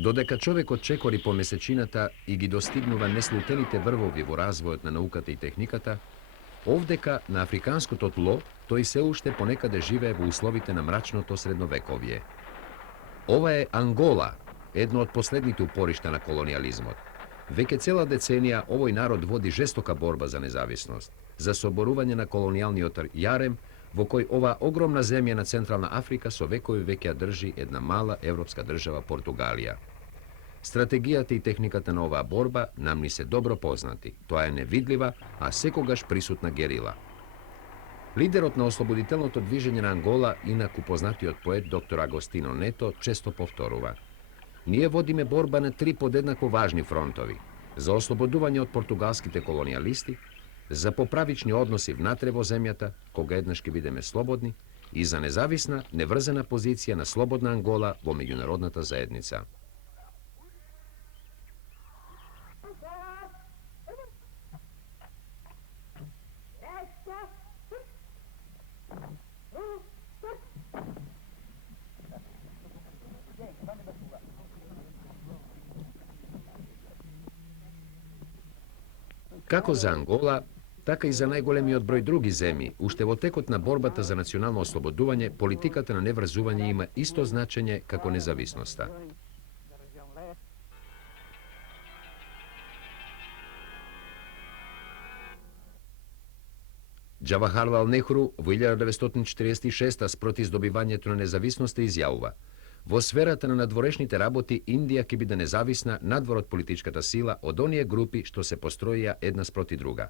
Додека човекот чекори по месечината и ги достигнува неслутените врвови во развојот на науката и техниката, овдека на африканското тло тој се уште понекаде живее во условите на мрачното средновековје. Ова е Ангола, едно од последните упоришта на колониализмот. Веќе цела деценија овој народ води жестока борба за независност, за соборување на колонијалниот јарем, во кој ова огромна земја на Централна Африка со векови веќе ја држи една мала европска држава Португалија. Стратегијата и техниката на оваа борба нам ни се добро познати. Тоа е невидлива, а секогаш присутна герила. Лидерот на ослободителното движење на Ангола, инаку познатиот поет доктор Агостино Нето, често повторува: ние водиме борба на три подеднако важни фронтови: за ослободување од португалските колонијалисти, за поправични односи внатре во земјата, кога еднаш ќе бидеме слободни, и за независна, неврзана позиција на слободна Ангола во меѓународната заедница. Како за Ангола, така и за најголемиот број други земји, уште во текот на борбата за национално ослободување, политиката на неврзување има исто значење како независноста. Џавахарлал Нехру во 1946 спроти здобивањето на независноста изјавува: во сферата на надворешните работи Индија ќе биде независна надвор од политичката сила од оние групи што се построија една спроти друга.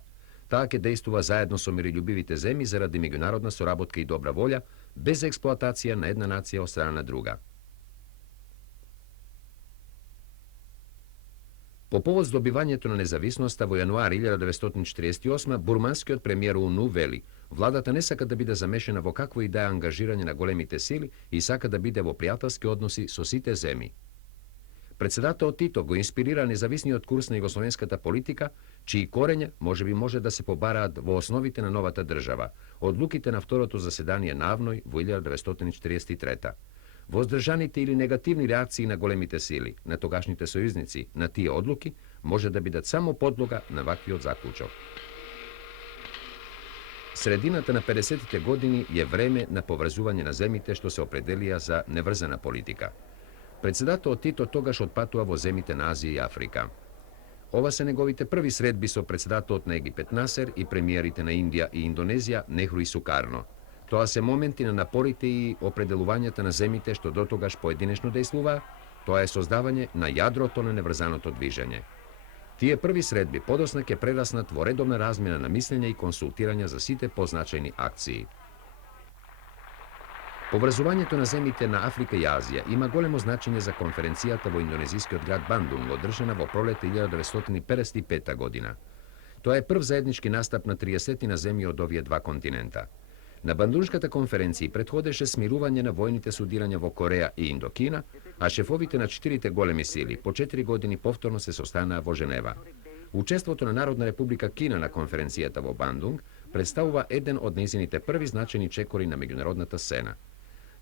Таа ќе дејствува заедно со мирољубивите земји заради меѓународна соработка и добра волја, без експлоатација на една нација од страна на друга. По повод здобивањето на независноста во јануари 1948 бурманскиот премиер Уну вели: владата не сака да биде замешана во какво и да е ангажирање на големите сили и сака да биде во пријателски односи со сите земји. Председателот Тито го инспирира независниот курс на југословенската политика, чии корења може да се побараат во основите на новата држава, одлуките на второто заседание на Авној во 1943. Воздржаните или негативни реакции на големите сили, на тогашните сојузници, на тие одлуки, може да бидат само подлога на ваквиот заклучок. Средината на 50-тите години е време на поврзување на земите што се определија за неврзана политика. Председателот Тито тогаш отпатува во земите на Азија и Африка. Ова се неговите први средби со председателот на Египет Насер и премиерите на Индија и Индонезија Нехру и Сукарно. Тоа се моменти на напорите и определувањата на земите што дотогаш поединечно дејствуваа, тоа е создавање на јадрото на неврзаното движење. Тие први средби подосна ќе прераснат во редовна размена на мислење и консултирања за сите позначајни акции. Поврзувањето на земите на Африка и Азија има големо значење за конференцијата во индонезискиот град Бандунг, одржана во пролет 1955 година. Тоа е прв заеднички настап на 30 на земји од овие два континента. На Бандуншката конференција претходеше смирување на војните судирања во Кореја и Индокина, а шефовите на 4 големи сили по 4 години повторно се состанаа во Женева. Учеството на Народна република Кина на конференцијата во Бандунг представува еден од нејзините први значени чекори на меѓународната сцена.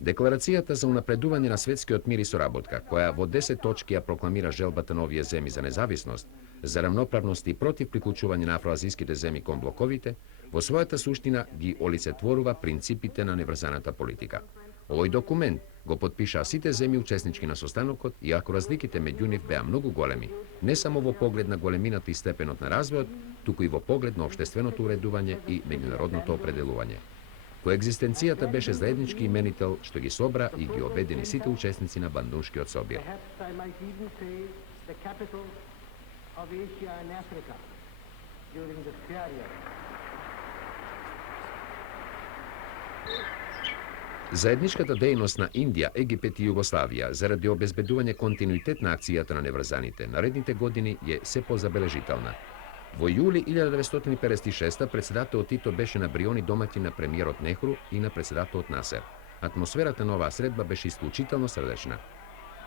Декларацијата за унапредување на светскиот мир и соработка, која во 10 точки ја прокламира желбата на овие земји за независност, за рамноправност и против приклучување на афроазијските земји кон блоковите, во својата суштина ги олицетворува принципите на неврзаната политика. Овој документ го потпишаа сите земји учеснички на состанокот, иако разликите меѓу нив беа многу големи, не само во поглед на големината и степенот на развојот, туку и во поглед на општественото уредување и меѓународното определување. Коегзистенцијата беше заеднички именител што ги собра и ги обедини сите учесници на Бандуншкиот собир. Заедничката дејност на Индија, Египет и Југославија заради обезбедување континуитет на акцијата на неврзаните наредните години е се позабележителна. Во јули 1956 председателот Тито беше на Бриони домаќин на премиерот Нехру и на председателот Насер. Атмосферата на оваа средба беше исклучително срдечна.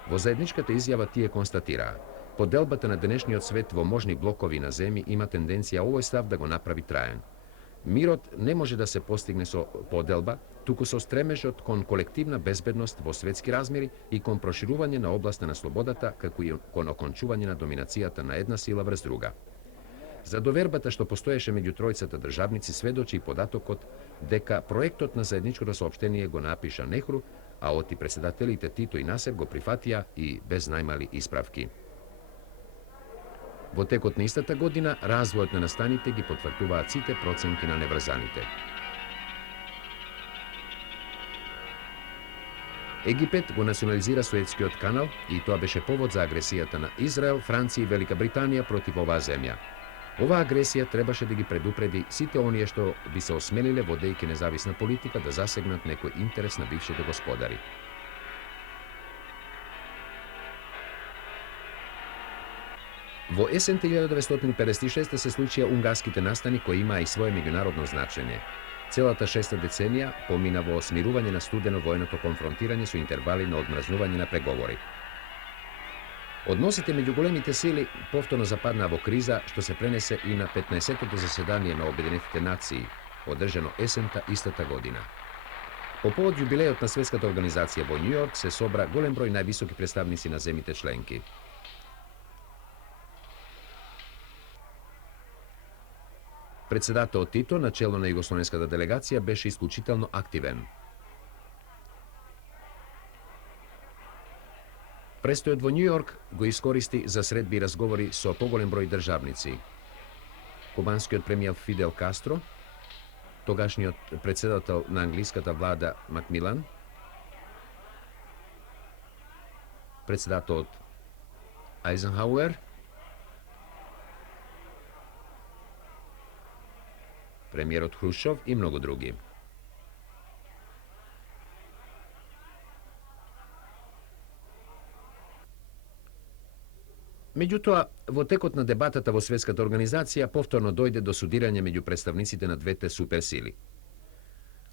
Во заедничката изјава тие констатираа: поделбата на денешниот свет во можни блокови на земји има тенденција овој став да го направи траен. Mirot ne može da se postigne so podelba, tuku so stremежот кон колективна безбедност во светски размери и кон проширување на областа на слободата, како и кон окончување на доминацијата на една сила врз друга. За довербата што постоеше меѓу тројцата државници сведочи и податокот дека проектот на заедничкото соопштение го напиша Нехру, а оти председателите Тито и Насер го прифатија и без најмали исправки. Во текот на истата година, развојот на настаните ги потврдуваат сите проценки на неврзаните. Египет го национализира Суетскиот канал и тоа беше повод за агресијата на Израел, Франција и Велика Британија против оваа земја. Оваа агресија требаше да ги предупреди сите оние што би се осмелиле водејќи независна политика да засегнат некој интерес на бившите господари. Во есента 1956 се случија унгарските настани кои имаа и свое меѓународно значење. Целата шеста деценија помина во смирување на студено војното конфронтирање со интервали на одмрзнување на преговори. Односите меѓу големите сили повторно западнаа во криза, што се пренесе и на 15-тото заседание на Обединетите нации, одржано есента истата година. По повод јубилејот на Светската организација во Њујорк се собра голем број највисоки представници на земите членки. Председателот Тито, начело на југословенската делегација, беше исклучително активен. Престојот во Њујорк го искористи за средби и разговори со поголем број државници. Кубанскиот премиер Фидел Кастро, тогашниот председател на англиската влада Макмилан, председателот Ајзенхауер, премиерот Хрушчов и многу други. Меѓутоа, во текот на дебатата во Светската организација повторно дојде до судирање меѓу представниците на двете суперсили.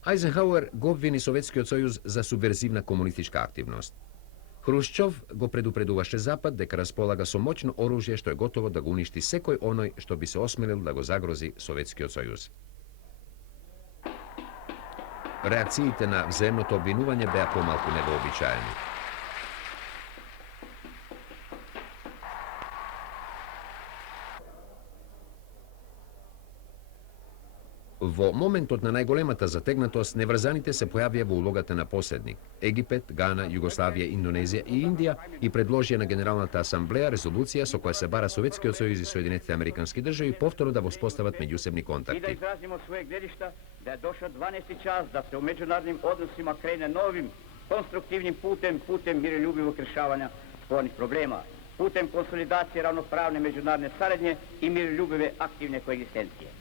Ајзенхауер го обвини Советскиот сојуз за субверзивна комунистичка активност. Хрушчов го предупредуваше Запад дека располага со моќно оружје што е готово да го уништи секој оној што би се осмелил да го загрози Советскиот сојуз. Реакциите на взаимното обвинување беа помалку невообичаени. Во моментот на најголемата затегнатост, неврзаните се појавија во улогата на посредник. Египет, Гана, Југославија, Индонезија и Индија и предложија на Генералната асамблеја резолуција со која се бара Советскиот сојуз и Соединетите американски држави повторно да воспостават меѓусебни контакти. И да изразимо своје гледишта да е дошол 12 час да се у меѓународним односима крене новим конструктивним путем мирољубивог решавања спорних проблема, путем консолидација равноправне меѓународне сарадње и мирољубиве активне коегзистенција.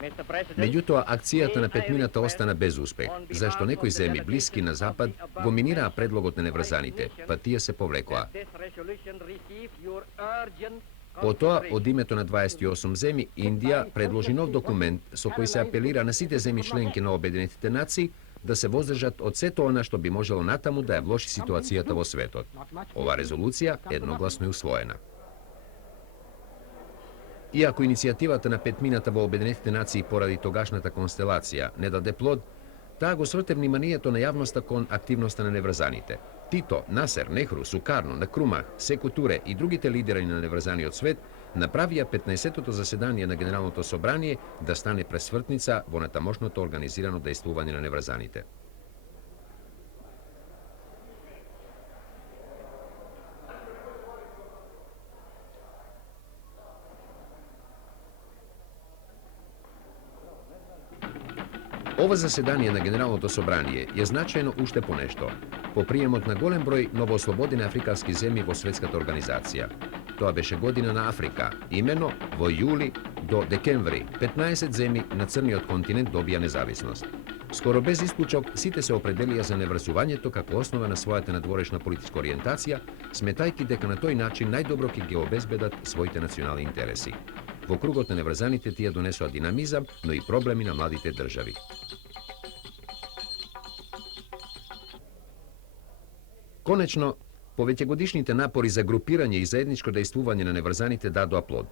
Меѓутоа, акцијата на петмината остана без успех, зашто некои земји блиски на Запад го минираа предлогот на неврзаните, па тие се повлекоа. Потоа, од името на 28 земји, Индија предложи нов документ со кој се апелира на сите земји членки на Обединетите нации да се воздржат од сето она што би можело натаму да ја влоши ситуацијата во светот. Ова резолуција едногласно е усвоена. Иако иницијативата на петмината во Обединетите нации поради тогашната констелација не даде плод, таа го сврте вниманието на јавноста кон активноста на неврзаните. Тито, Насер, Нехру, Сукарно, Накрумах, Секу Туре и другите лидери на неврзаниот свет направија 15-тото заседание на Генералното собрание да стане пресвртница во натамошното организирано дејствување на неврзаните. Ова заседание на Генералното собрание е значајно уште по нешто, по приемот на голем број новоослободени африкански земји во Светската организација. Тоа беше година на Африка, имено во јули до декември 15 земји на црниот континент добија независност. Скоро без исклучок сите се определија за неврзувањето како основа на својата надворешна политичка ориентација, сметајќи дека на тој начин најдобро ќе ги обезбедат своите национални интереси. Во кругот на неврзаните тие донесоа динамизам, но и проблеми на младите држави. Конечно, повеќегодишните напори за групирање и заедничко дејствување на неврзаните дадоа плод.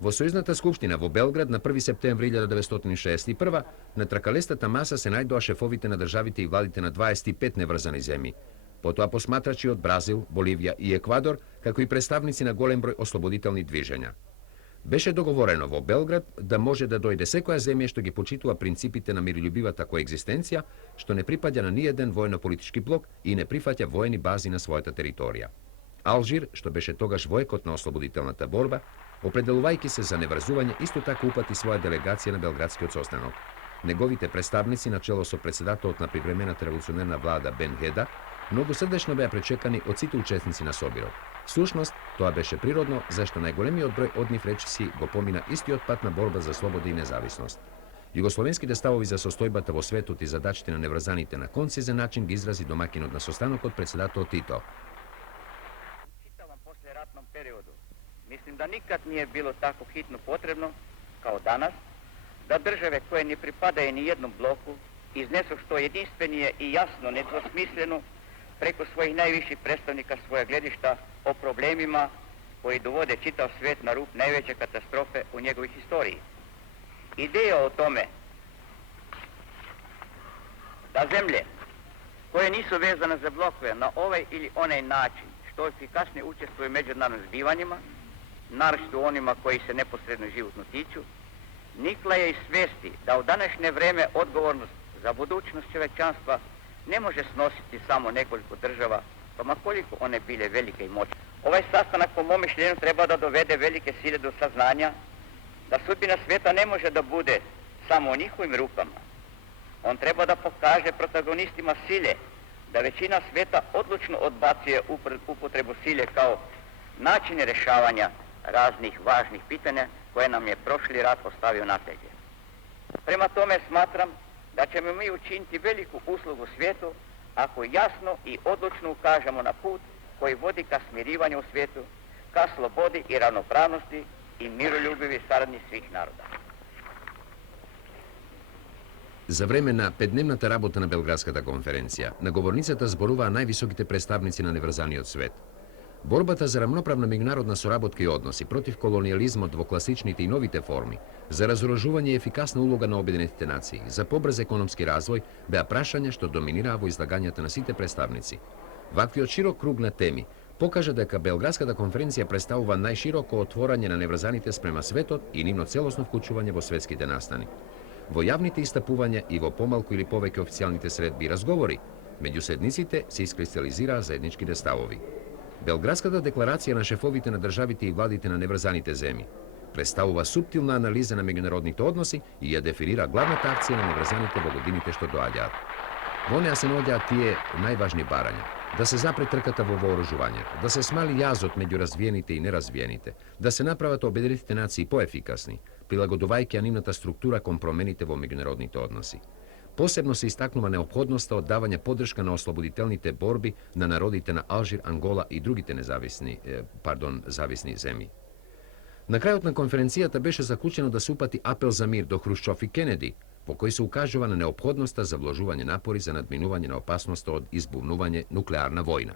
Во Сојузната скупштина во Белград на 1 септември 1961 на тракалестата маса се најдоа шефовите на државите и владите на 25 неврзани земји, потоа посматрачи од Бразил, Боливија и Еквадор, како и представници на голем број ослободителни движења. Беше договорено во Белград да може да дојде секоја земја што ги почитува принципите на мирољубивата коегзистенција, што не припаѓа на ниеден воено-политички блок и не прифаќа воени бази на својата територија. Алжир, што беше тогаш воекот на ослободителната борба, определувајќи се за неврзување, исто така упати своја делегација на Белградскиот состанок. Неговите представници, начело со председателот на привремената револуционерна влада Бен Хеда, многу срдечно беа пречекани од сите учесници на собирот. Всушност, тоа беше природно, зашто најголемиот број од нив речиси го помина истиот пат на борба за слобода и независност. Југословенските ставови за состојбата во светот и задачите на неврзаните на концизен начин ги изрази домакинот на состанокот председател Тито. Послератном периоду, мислим да никад nije bilo tako hitno potrebno, kao danas, da države koje ne pripadaju ni jednom bloku iznesu što jedinstvenije i jasno, nedvosmisleno, preko svojih najviših predstavnika svoja gledišta o problemima koji dovode čitav svet na rub najveće katastrofe u njegovoj historiji. Ideja o tome da zemlje koje nisu vezane za blokove na ovaj ili onaj način što efikasnije učestvuju u međunarodnim zbivanjima, naročito onima koji se neposredno životno tiču, nikla je iz svesti da u današnje vreme odgovornost za budućnost čovečanstva ne može snositi samo nekoliko država, pa ma koliko one bile velike i moćne. Ovaj sastanak, po mom mišljenju, treba da dovede velike sile do saznanja da sudbina sveta ne može da bude samo u njihovim rukama. On treba da pokaže protagonistima sile da većina sveta odlučno odbacuje upotrebu sile kao načine rešavanja raznih važnih pitanja koje nam je prošli rat ostavio nasljeđe. Prema tome smatram da ćemo mi učiniti veliku uslugu svijetu ako jasno i odlučno ukažemo na put koji vodi ka smirivanju u svijetu, ka slobodi i ravnopravnosti i miroljubivi saradnji svih naroda. За време на петдневната работа на Белградската конференција, на говорницата зборуваа највисоките представници на неврзаниот свет. Борбата за рамноправна меѓународна соработка и односи против колониализмот во класичните и новите форми, за разоружување и ефикасна улога на Обединетите нации, за побрз економски развој, беа прашања што доминираа во излагањата на сите представници. Ваквиот широк круг на теми покажа дека Белградската конференција представува најшироко отворање на неврзаните спрема светот и нивно целосно вклучување во светските настани. Во јавните истапувања и во помалку или повеќе официјалните средби и разговори, меѓу седниците се искристализираа заедничките ставови. Белградската декларација на шефовите на државите и владите на неврзаните земји представува суптилна анализа на меѓународните односи и ја дефинира главната акција на неврзаните во годините што доаѓаат. Во неа се наоѓаат тие најважни барања: да се запре трката во вооружувањето, да се смали јазот меѓу развиените и неразвиените, да се направат Обединетите нации поефикасни, прилагодувајќи ја нивната структура кон промените во меѓународните односи. Посебно се истакнува неопходноста од давање поддршка на ослободителните борби на народите на Алжир, Ангола и другите зависни земји. На крајот на конференцијата беше заклучено да се упати апел за мир до Хрушчов и Кенеди, во кој се укажува на неопходноста за вложување напори за надминување на опасноста од избувнување нуклеарна војна.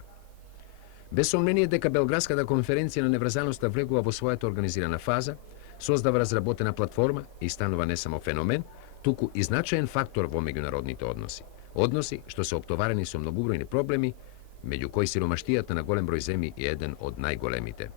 Без сомнение дека Белградската конференција на неврзаноста влегува во својата организирана фаза, создава разработена платформа и станува не само феномен, туку и значаен фактор во меѓународните односи. Односи што се оптоварени со многубројни проблеми, меѓу кои сиромаштијата на голем број земји е еден од најголемите.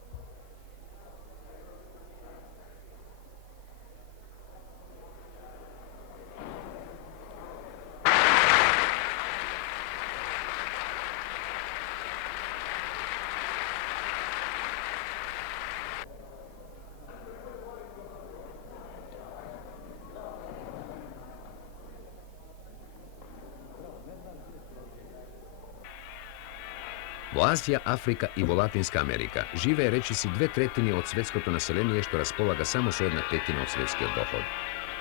Во Азија, Африка и во Латинска Америка живее речиси 2/3 од светското население што располага само со 1/5 од светскиот доход.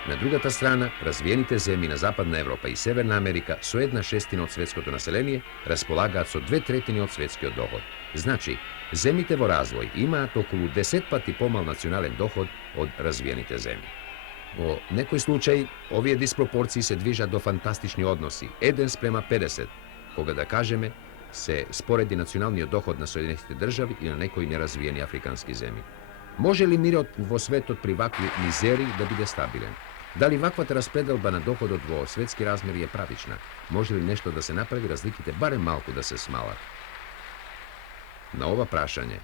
На другата страна, развиените земји на Западна Европа и Северна Америка со 1/6 од светското население располагаат со 2/3 од светскиот доход. Значи, земјите во развој имаат околу 10 пати помал национален доход од развиените земји. Во некој случај, овие диспропорции се движат до фантастични односи, 1:50, кога да кажеме, се спореди националниот доход на Соединетите држави и на некои неразвиени африкански земји. Može li mirot vo svetот pri vakvi mizeriji da bude stabilen? Da li vakvata raspredalba na dohodot vo svetski razmer je pravična? Može li nešto da se napravi razlikite barem malko da se smala? Na ova prašanje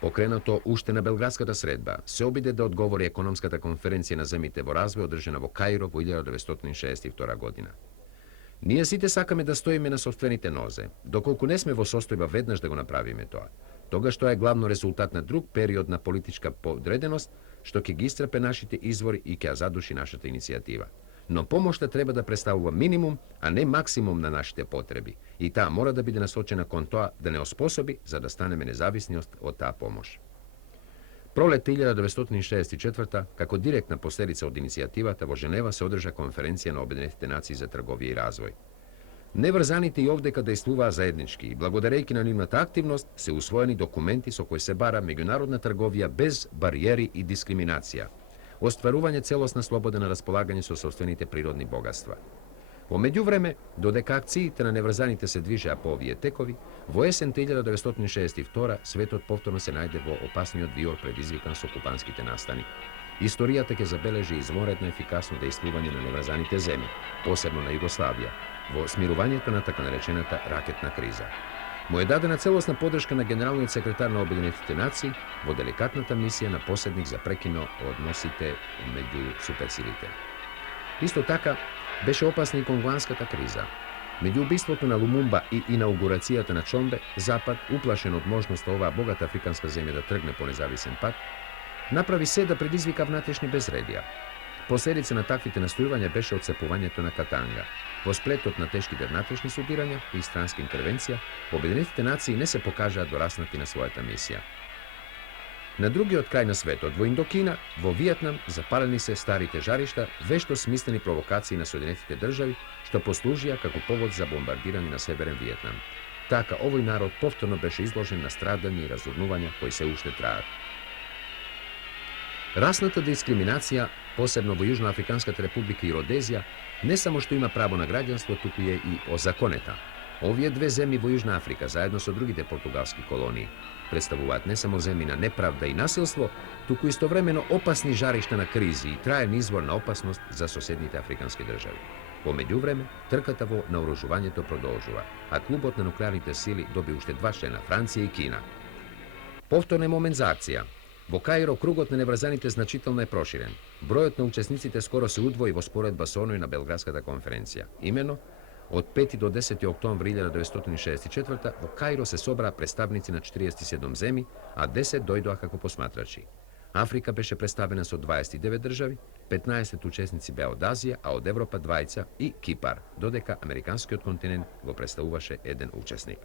pokrenuto uštena belgradskata sredba se obide da odgovori ekonomskata konferencija na zemite vo razvoj održena vo Kairu vo 1962 godina. Nije site sakame da stojime na sopstvenite noze, dokolku ne sme vo sostojba vednaš da go napravime to. Toga što je glavno rezultat na drug period na politička podredenost, što ke gistrape našite izvori i ke zaduši našata inicijativa. No pomošta treba da predstavlja minimum, a ne maksimum na našite potrebi. I ta mora da bude nasočena kon toa da ne osposobi za da staneme nezavisnost od ta pomoć. Prolet 1964. kako direktna posljedica od inicijativata vo Ženeva se održa konferencija na Objedinjene nacije za trgovije i razvoj. Ne vrzanite i ovdje kada istuva zajednički i blagodarejki na njimata aktivnost se usvojeni dokumenti so koji se bara međunarodna trgovija bez barijeri i diskriminacija. Ostvaruvanje celosna sloboda na raspolaganje so sopstvenite prirodni bogatstva. O međuvreme, dodeka akcijite na nevrzanite se dviže po ovije tekovi, vo jesen 1962. svetot povtorno se najde vo opasniji odvijor pred izvikan s okupanskite nastani. Istorija teke zabeleži izvanredno efikasno dejstvovanje na nevrzanite zemlji, posebno na Jugoslavija, vo smirovanjeto na tako narečenata raketna kriza. Mu je dadena celosna podrška na generalnoj sekretar na Objedinjene nacije, vo delikatnata misija na posrednik za prekino odnosite među supersilite. Isto taka, beše opasna i kongovanskata kriza. Među ubistvotu na Lumumba i inauguracijata na Čombe, Zapad, uplašen od možnosti ova bogata afrikanska zemlja da trgne po nezavisen pad, napravi se da predizvika vnatešnji bezredija. Posljedice na takvite nastojivanja beše odcepovanje to na Katanga. Po spletot na teški vnatešnji sudiranja i stranske intervencija, Objedinjene nacije ne se pokaže dorasnati na svojata misija. Na drugi od kraj na svetu, vo Indokina, vo Vijetnam, zapaleni se stari težarišta, vešto smisleni provokaciji na Sjedinjene državi, što poslužija kako povod za bombardiranje na severen Vijetnam. Taka ovoj narod povtorno beše izložen na stradanje i razurnuvanja koji se ušte traje. Rasnata diskriminacija, posebno vo Južnoafrikanska republika i Rodezija, ne samo što ima pravo na građanstvo, tuku je i ozakoneta. Ovije dve zemlji vo Južna Afrika, zajedno sa drugite portugalski koloniji, predstavuvat ne samo zemljina nepravda i nasilstvo, tuku istovremeno opasni žarišta na krizi i trajen izvor na opasnost za sosjednite afrikanske države. Po međuvreme, trkatavo naoružovanje to produžuva, a klubot na nuklearnite sili dobi ušte dva člena, Francije i Kina. Povtorne moment za akcija. Vo Kairo krugot na nevrzanite značitelno je proširen. Brojot na učesnicite skoro se udvoji vo sporedba s onoj na Belgradskata konferencija. Imeno, od 5. do 10. oktobra 1964. vo Kairo se sobra predstavnici na 47 zemlji, a 10 dojdoa kako posmatrači. Afrika beše predstavljena s od 29 državi, 15 učesnici be od Azije, a od Evropa 20 i Kipar, dodeka amerikanski od kontinent go predstavuvaše jedan učesnik.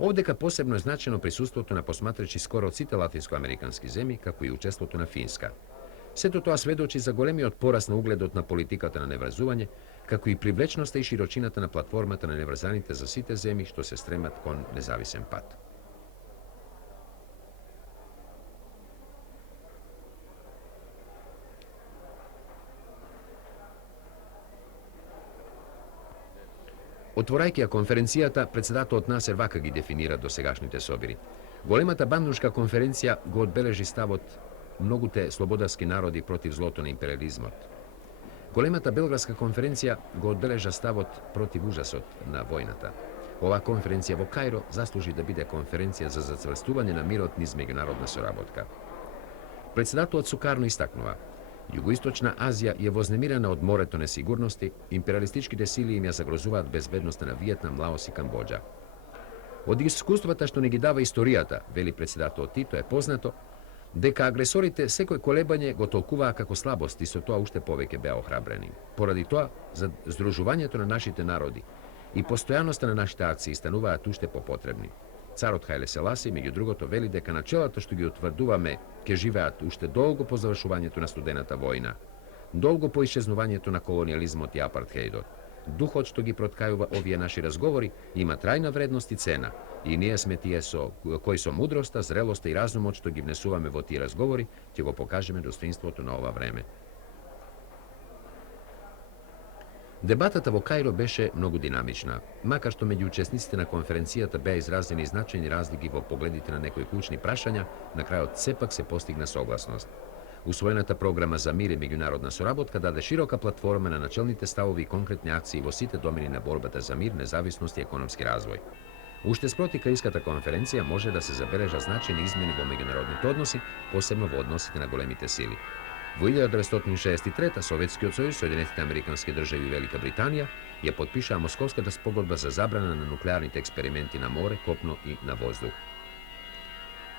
Ovdeka posebno je značajno prisustvotu na posmatrači skoro od cite latinsko-amerikanski zemlji, kako i učestvotu na Finska. Sve to svedoči za golemi odporast na ugledot na politikata na nevrazuvanje, kako i privlečnost i širočinata na platformata na nevrzanite za site zemlji što se stremat kon nezavisen pad. Otvorajkija konferencijata predsedato od Naser Vakagi definira dosegašnjite sobiri. Golemata bandunška konferencija go odbeleži stavot mnogute slobodarski narodi protiv zlotona imperializmot. Golemata Belgradska konferencija go odbeleža stavot protiv užasot na vojnata. Ova konferencija vo Kairo zasluži da bude konferencija za zacvrstuvanje na mirot niz međunarodna sorabotka. Predsedato od Sukarno istaknuva, Jugoistočna Azija je voznemirana od moreto nesigurnosti, imperialistički sili im je zagrozuvat bezbednost na Vijetnam, Laos i Kambodža. Od iskustvata što ne gi dava istorijata, veli predsedato Tito, je poznato, deka agresorite sekoj kolebanje go tolkuva kako slabosti so toa ušte poveke bea ohrabreni. Poradi toa, za združuvanje to na našite narodi i postojanost na našite akciji stanuva tušte popotrebni. Carot Haile Selassie, među drugoto, veli deka načelata što gi utvrduvame ke živeat ušte dolgo po završuvanjetu na studenata vojna, dolgo po iščeznovanjetu na kolonijalizmot i apartheidot. Duhot što gi protkajuva ovije naši razgovori ima trajna vrednost i cena i nije smetije koji so mudrosta, zrelosta i razumot što gi vnesuvame vo ti razgovori, te go pokažeme dostoinstvotu na ova vreme. Дебатата во Каиро беше многу динамична, макар што меѓу учесниците на конференцијата беа изразени значајни разлики во погледите на некои клучни прашања, на крајот сепак се постигна согласност. Усвоената програма за мир и меѓународна соработка даде широка платформа на начелните ставови и конкретни акции во сите домени на борбата за мир, независност и економски развој. Уште спроти Каирската конференција може да се забележа значајни измени во меѓународните односи, посебно во односите на големите сили. Во 1963 Советскиот сојуз, Соединетите американски држави и Велика Британија ја потпишаа Московската спогодба за забрана на нуклеарните експерименти на море, копно и на воздух.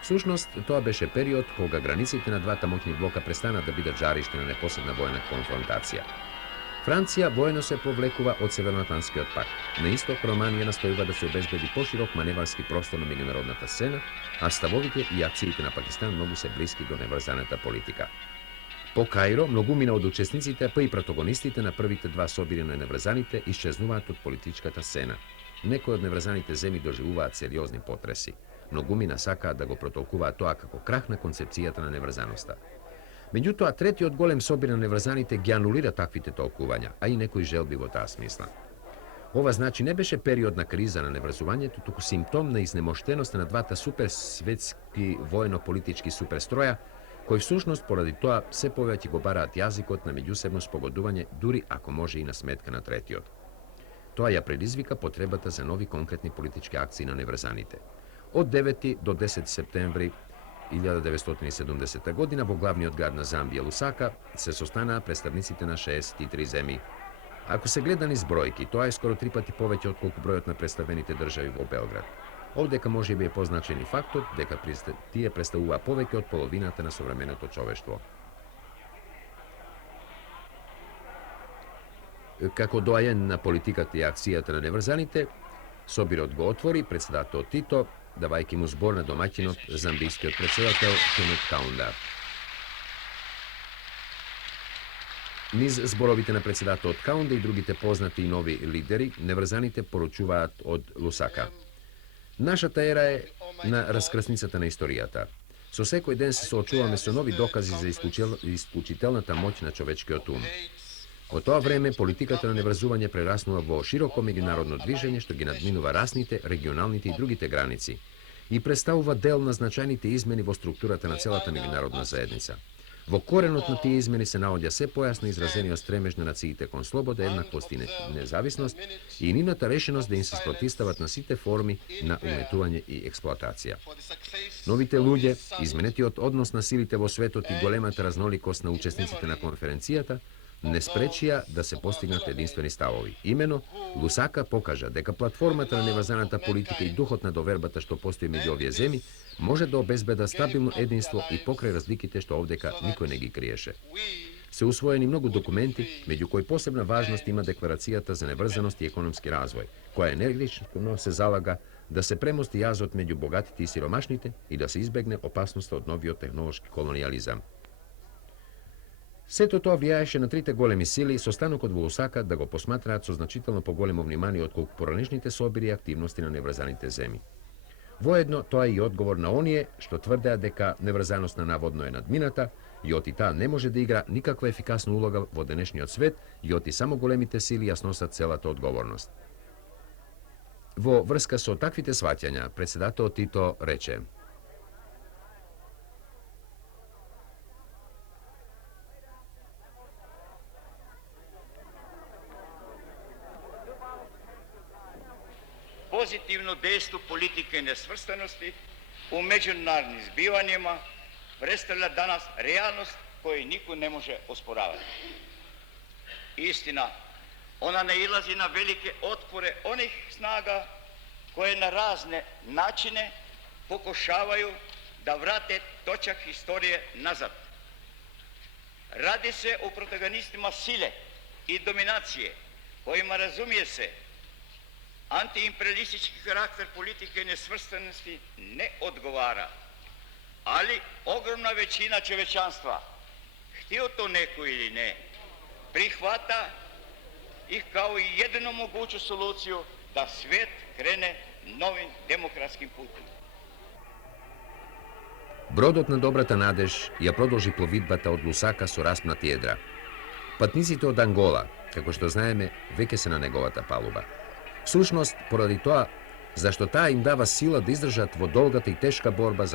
Всушност, тоа беше период кога границите на двата моќни блока престана да бидат жариште на непосредна војна конфронтација. Франција воено се повлекува од Северноатлантскиот пакт. На исток, Романија настојува да се обезбеди поширок маневарски простор на меѓународната сцена, а ставовите и акциите на Пакистан многу се блиски до неврзаната политика. По Каиро, многумина од учесниците, па и протагонистите на првите два собири на неврзаните исчезнуваат од политичката сцена. Некои од неврзаните земји доживуваат сериозни потреси. Многумина сакаат да го протолкуваат тоа како крах на концепцијата на неврзаноста. Меѓутоа, третиот голем собир на неврзаните ги анулира таквите толкувања, а и некои желби во таа смисла. Ова значи не беше период на криза на неврзувањето, туку симптом на изнемоштеност на двата суперсветски воено-политички суперстроја, кои всушност поради тоа се повеќе го бараат јазикот на меѓусебно спогодување, дури ако може и на сметка на третиот. Тоа ја предизвика потребата за нови конкретни политички акции на неврзаните. Од 9 до 10 септември 1970 година во главниот град на Замбија, Лусака, се состанаа представниците на 63 земји. Ако се гледа низ бројки, тоа е скоро 3 пати повеќе од колку бројот на представените држави во Белград. Овдека може би е позначен и фактот дека тие представува повеќе од половината на современото човештво. Како доаен на политиката и акцијата на неврзаните, собирот го отвори председател Тито, давајќи му збор на домаќинот, замбискиот председател Кенет Каунда. Низ зборовите на председателот Каунда и другите познати и нови лидери, неврзаните поручуваат од Лусака. Нашата ера е на раскрсницата на историјата. Со секој ден се соочуваме со нови докази за исклучителната моќ на човечкиот ум. Во тоа време политиката на неврзување прераснува во широко меѓународно движење што ги надминува расните, регионалните и другите граници и представува дел на значајните измени во структурата на целата меѓународна заедница. Во коренот на тие измени се наоѓа се појасно изразениот стремеж на нациите кон слобода, еднаквост и независност и нивната решеност да им се спротистават на сите форми на уметување и експлоатација. Новите луѓе, изменетиот однос на силите во светот и големата разноликост на учесниците на конференцијата не спречија да се постигнат единствени ставови. Имено, Лусака покажа дека платформата на неврзаната политика и духот на довербата што постои меѓу овие земји може да обезбеда стабилно единство и покрај разликите што овдека никој не ги криеше. Се усвоени многу документи, меѓу кои посебна важност има декларацијата за неврзаност и економски развој, која енергично се залага да се премости јазот меѓу богатите и сиромашните и да се избегне опасноста од новиот технолошки колонијализам. Сето тоа влијаеше на трите големи сили со станокот во Лусака да го посматраат со значително поголемо внимание отколку поранешните собири и активности на неврзаните земји. Воедно, тоа е и одговор на оние што тврдеа дека неврзаноста наводно е надмината и оти таа не може да игра никаква ефикасна улога во денешниот свет и оти само големите сили ја сносат целата одговорност. Во врска со таквите сваќања, председателот Тито рече: Позитивно дејство политика и несврстености у меѓународни збивањима представлja данас реалност која никој не може оспоравати. Истина, она наилази на велике отпоре оних снага кои на разне начине покушавају да врате точак историја назад. Ради се о протагонистима силе и доминације, којима разумие се антиимпериалистички характер политика и несврстености не одговара, али огромна веćina човечанства, хтио то некој или не, прихвата их као и едину могучу солуцију да свет крене новим демократским путем. Бродот на добрата надеж ја продолжи пловидбата од Лусака со распнати едра. Патниците од Ангола, kako što znajeme, veke se na negovata paluba. Slušnost, poradi toa, zašto ta im dava sila da izdržat vo dolgata i teška borba za